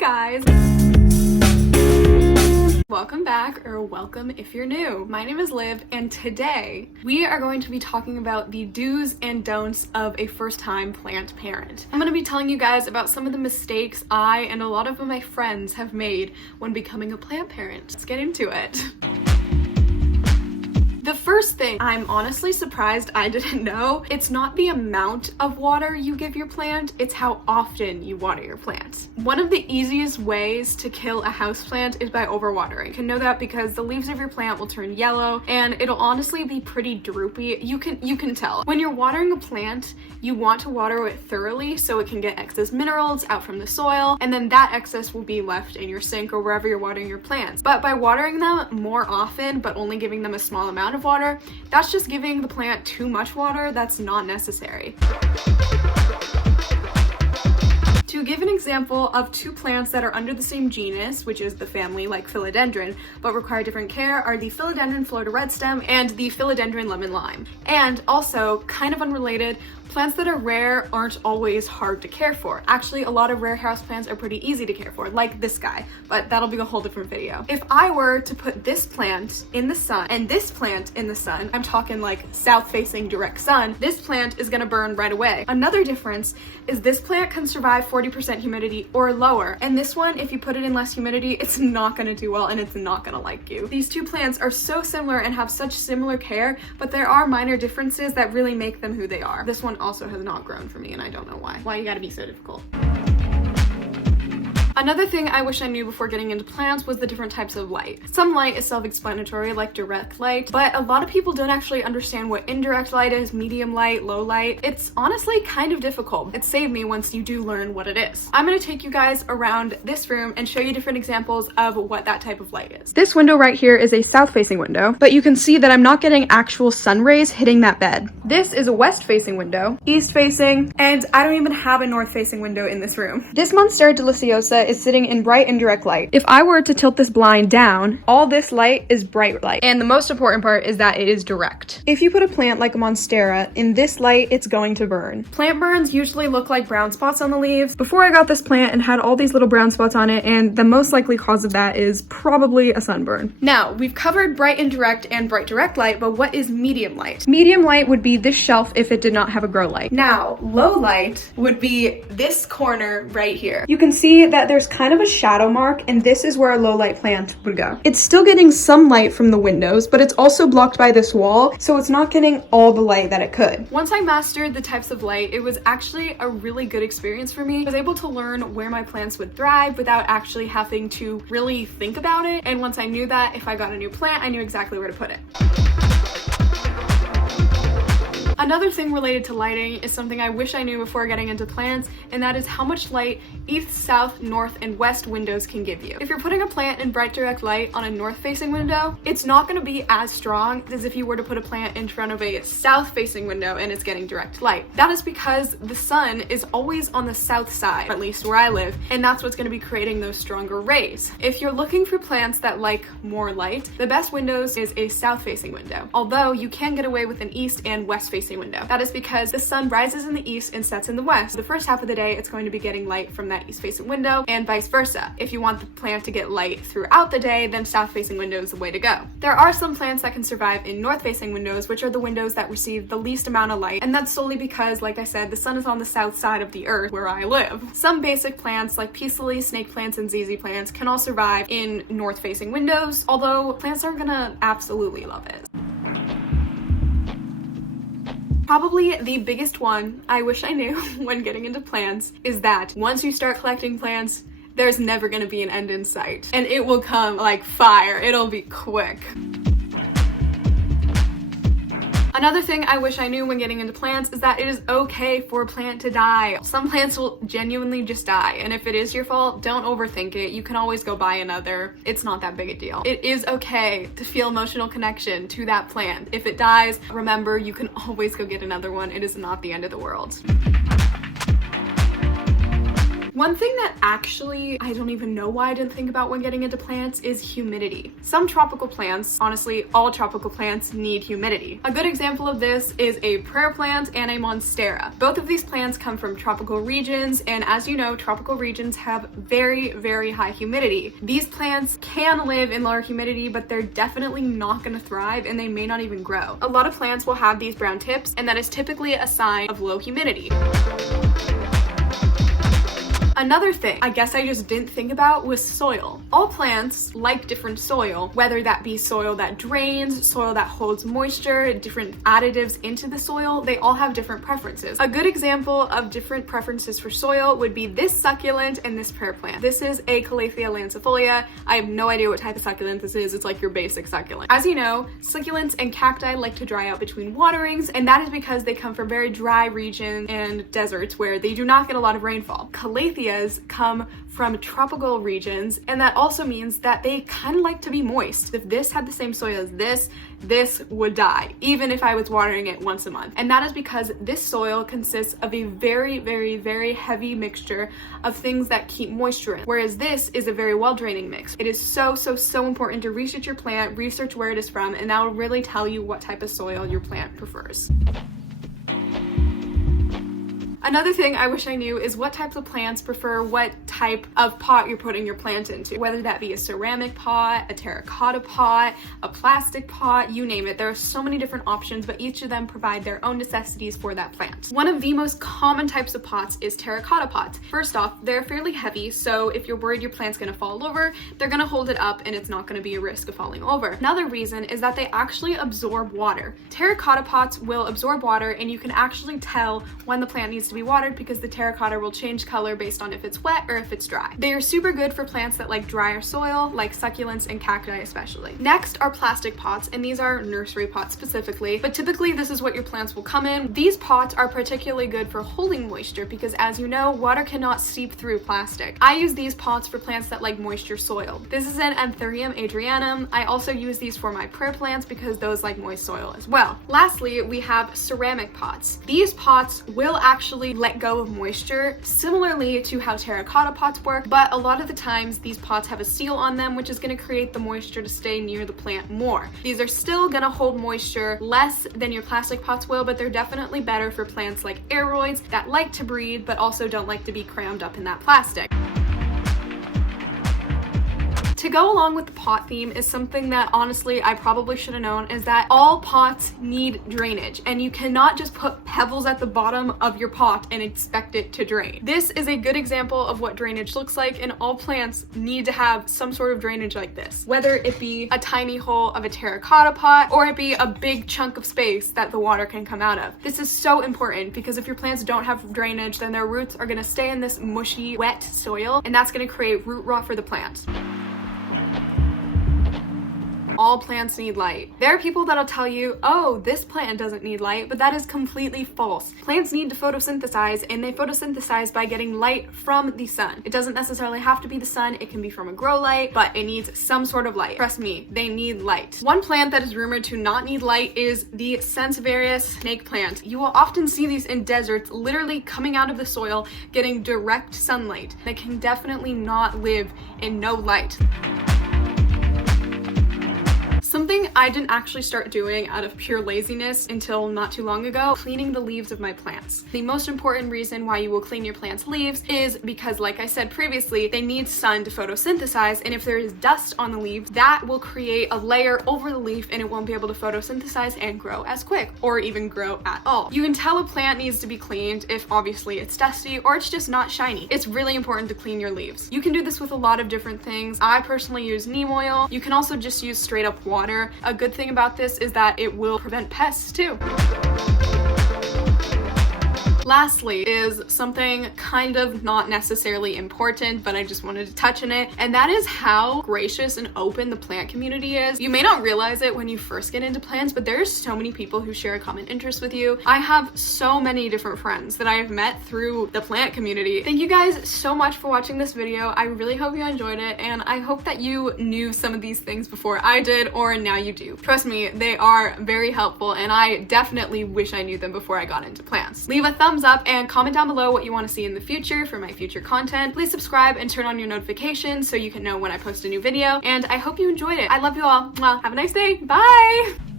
guys! Welcome back, or welcome if you're new. My name is Liv, and today we are going to be talking about the do's and don'ts of a first-time plant parent. I'm going to be telling you guys about some of the mistakes I and a lot of my friends have made when becoming a plant parent. Let's get into it. The first thing I'm honestly surprised I didn't know, it's not the amount of water you give your plant, it's how often you water your plant. One of the easiest ways to kill a houseplant is by overwatering. You can know that because the leaves of your plant will turn yellow and it'll honestly be pretty droopy. You can tell. When you're watering a plant, you want to water it thoroughly so it can get excess minerals out from the soil, and then that excess will be left in your sink or wherever you're watering your plants. But by watering them more often but only giving them a small amount of water, that's just giving the plant too much water that's not necessary. To give an example of two plants that are under the same genus, which is the family like philodendron, but require different care, are the philodendron Florida red stem and the philodendron lemon lime. And also, kind of unrelated, plants that are rare aren't always hard to care for. Actually, a lot of rare houseplants are pretty easy to care for, like this guy, but that'll be a whole different video. If I were to put this plant in the sun and this plant in the sun, I'm talking like south-facing direct sun, this plant is gonna burn right away. Another difference is this plant can survive 40% humidity or lower, and this one, if you put it in less humidity, it's not gonna do well and it's not gonna like you. These two plants are so similar and have such similar care, but there are minor differences that really make them who they are. This one also has not grown for me, and I don't know why. Why you gotta be so difficult? Another thing I wish I knew before getting into plants was the different types of light. Some light is self-explanatory, like direct light, but a lot of people don't actually understand what indirect light is, medium light, low light. It's honestly kind of difficult. It saved me once you do learn what it is. I'm gonna take you guys around this room and show you different examples of what that type of light is. This window right here is a south-facing window, but you can see that I'm not getting actual sun rays hitting that bed. This is a west-facing window, east-facing, and I don't even have a north-facing window in this room. This Monstera deliciosa is sitting in bright indirect light. If I were to tilt this blind down, all this light is bright light. And the most important part is that it is direct. If you put a plant like a Monstera in this light, it's going to burn. Plant burns usually look like brown spots on the leaves. Before I got this plant and had all these little brown spots on it, and the most likely cause of that is probably a sunburn. Now, we've covered bright indirect and bright direct light, but what is medium light? Medium light would be this shelf if it did not have a grow light. Now, low light would be this corner right here. You can see that there's kind of a shadow mark, and this is where a low light plant would go. It's still getting some light from the windows, but it's also blocked by this wall, so it's not getting all the light that it could. Once I mastered the types of light, it was actually a really good experience for me. I was able to learn where my plants would thrive without actually having to really think about it, and once I knew that, if I got a new plant, I knew exactly where to put it. Another thing related to lighting is something I wish I knew before getting into plants, and that is how much light east, south, north, and west windows can give you. If you're putting a plant in bright direct light on a north-facing window, it's not going to be as strong as if you were to put a plant in front of a south-facing window and it's getting direct light. That is because the sun is always on the south side, or at least where I live, and that's what's going to be creating those stronger rays. If you're looking for plants that like more light, the best windows is a south-facing window, although you can get away with an east and west-facing window. That is because the sun rises in the east and sets in the west. The first half of the day, it's going to be getting light from that east-facing window, and vice versa. If you want the plant to get light throughout the day, then south-facing window is the way to go. There are some plants that can survive in north-facing windows, which are the windows that receive the least amount of light, and that's solely because, like I said, the sun is on the south side of the earth where I live. Some basic plants like peace lilies, snake plants, and ZZ plants can all survive in north-facing windows, although plants aren't gonna absolutely love it. Probably the biggest one I wish I knew when getting into plants is that once you start collecting plants, there's never gonna be an end in sight. And it will come like fire. It'll be quick. Another thing I wish I knew when getting into plants is that it is okay for a plant to die. Some plants will genuinely just die, and if it is your fault, don't overthink it. You can always go buy another. It's not that big a deal. It is okay to feel emotional connection to that plant. If it dies, remember, you can always go get another one. It is not the end of the world. One thing that actually I don't even know why I didn't think about when getting into plants is humidity. Some tropical plants, honestly all tropical plants, need humidity. A good example of this is a prayer plant and a monstera. Both of these plants come from tropical regions, and as you know, tropical regions have very, very high humidity. These plants can live in lower humidity, but they're definitely not going to thrive, and they may not even grow. A lot of plants will have these brown tips, and that is typically a sign of low humidity. Another thing I guess I just didn't think about was soil. All plants like different soil, whether that be soil that drains, soil that holds moisture, different additives into the soil. They all have different preferences. A good example of different preferences for soil would be this succulent and this prayer plant. This is a Calathea lancifolia. I have no idea what type of succulent this is. It's like your basic succulent. As you know, succulents and cacti like to dry out between waterings, and that is because they come from very dry regions and deserts where they do not get a lot of rainfall. Calathea come from tropical regions, and that also means that they kind of like to be moist. If this had the same soil as this would die, even if I was watering it once a month. And that is because this soil consists of a very, very, very heavy mixture of things that keep moisture in, whereas this is a very well-draining mix. It is so important to research your plant, research where it is from, and that will really tell you what type of soil your plant prefers. Another thing I wish I knew is what types of plants prefer what type of pot you're putting your plant into, whether that be a ceramic pot, a terracotta pot, a plastic pot, you name it. There are so many different options, but each of them provide their own necessities for that plant. One of the most common types of pots is terracotta pots. First off, they're fairly heavy, so if you're worried your plant's gonna fall over, they're gonna hold it up and it's not gonna be a risk of falling over. Another reason is that they actually absorb water. Terracotta pots will absorb water, and you can actually tell when the plant needs to be watered because the terracotta will change color based on if it's wet or if it's dry. They are super good for plants that like drier soil, like succulents and cacti especially. Next are plastic pots, and these are nursery pots specifically, but typically this is what your plants will come in. These pots are particularly good for holding moisture because, as you know, water cannot seep through plastic. I use these pots for plants that like moisture soil. This is an Anthurium adrianum. I also use these for my prayer plants because those like moist soil as well. Lastly, we have ceramic pots. These pots will actually let go of moisture, similarly to how terracotta pots work, but a lot of the times these pots have a seal on them, which is going to create the moisture to stay near the plant more. These are still going to hold moisture less than your plastic pots will, but they're definitely better for plants like aeroids that like to breathe but also don't like to be crammed up in that plastic. To go along with the pot theme is something that honestly I probably should have known, is that all pots need drainage, and you cannot just put pebbles at the bottom of your pot and expect it to drain. This is a good example of what drainage looks like, and all plants need to have some sort of drainage like this, whether it be a tiny hole of a terracotta pot or it be a big chunk of space that the water can come out of. This is so important because if your plants don't have drainage, then their roots are going to stay in this mushy, wet soil, and that's going to create root rot for the plant. All plants need light. There are people that'll tell you, oh, this plant doesn't need light, but that is completely false. Plants need to photosynthesize, and they photosynthesize by getting light from the sun. It doesn't necessarily have to be the sun, it can be from a grow light, but it needs some sort of light. Trust me, they need light. One plant that is rumored to not need light is the Sansevieria snake plant. You will often see these in deserts, literally coming out of the soil, getting direct sunlight. They can definitely not live in no light. Something I didn't actually start doing out of pure laziness until not too long ago, cleaning the leaves of my plants. The most important reason why you will clean your plant's leaves is because, like I said previously, they need sun to photosynthesize, and if there is dust on the leaves, that will create a layer over the leaf and it won't be able to photosynthesize and grow as quick, or even grow at all. You can tell a plant needs to be cleaned if obviously it's dusty or it's just not shiny. It's really important to clean your leaves. You can do this with a lot of different things. I personally use neem oil. You can also just use straight up water. A good thing about this is that it will prevent pests too. Lastly is something kind of not necessarily important, but I just wanted to touch on it, and that is how gracious and open the plant community is. You may not realize it when you first get into plants, but there's so many people who share a common interest with you. I have so many different friends that I have met through the plant community. Thank you guys so much for watching this video. I really hope you enjoyed it, and I hope that you knew some of these things before I did, or now you do. Trust me, they are very helpful, and I definitely wish I knew them before I got into plants. Leave a thumbs thumbs up and comment down below what you want to see in the future for my future content. Please subscribe and turn on your notifications so you can know when I post a new video, and I hope you enjoyed it. I love you all. Mwah. Have a nice day. Bye!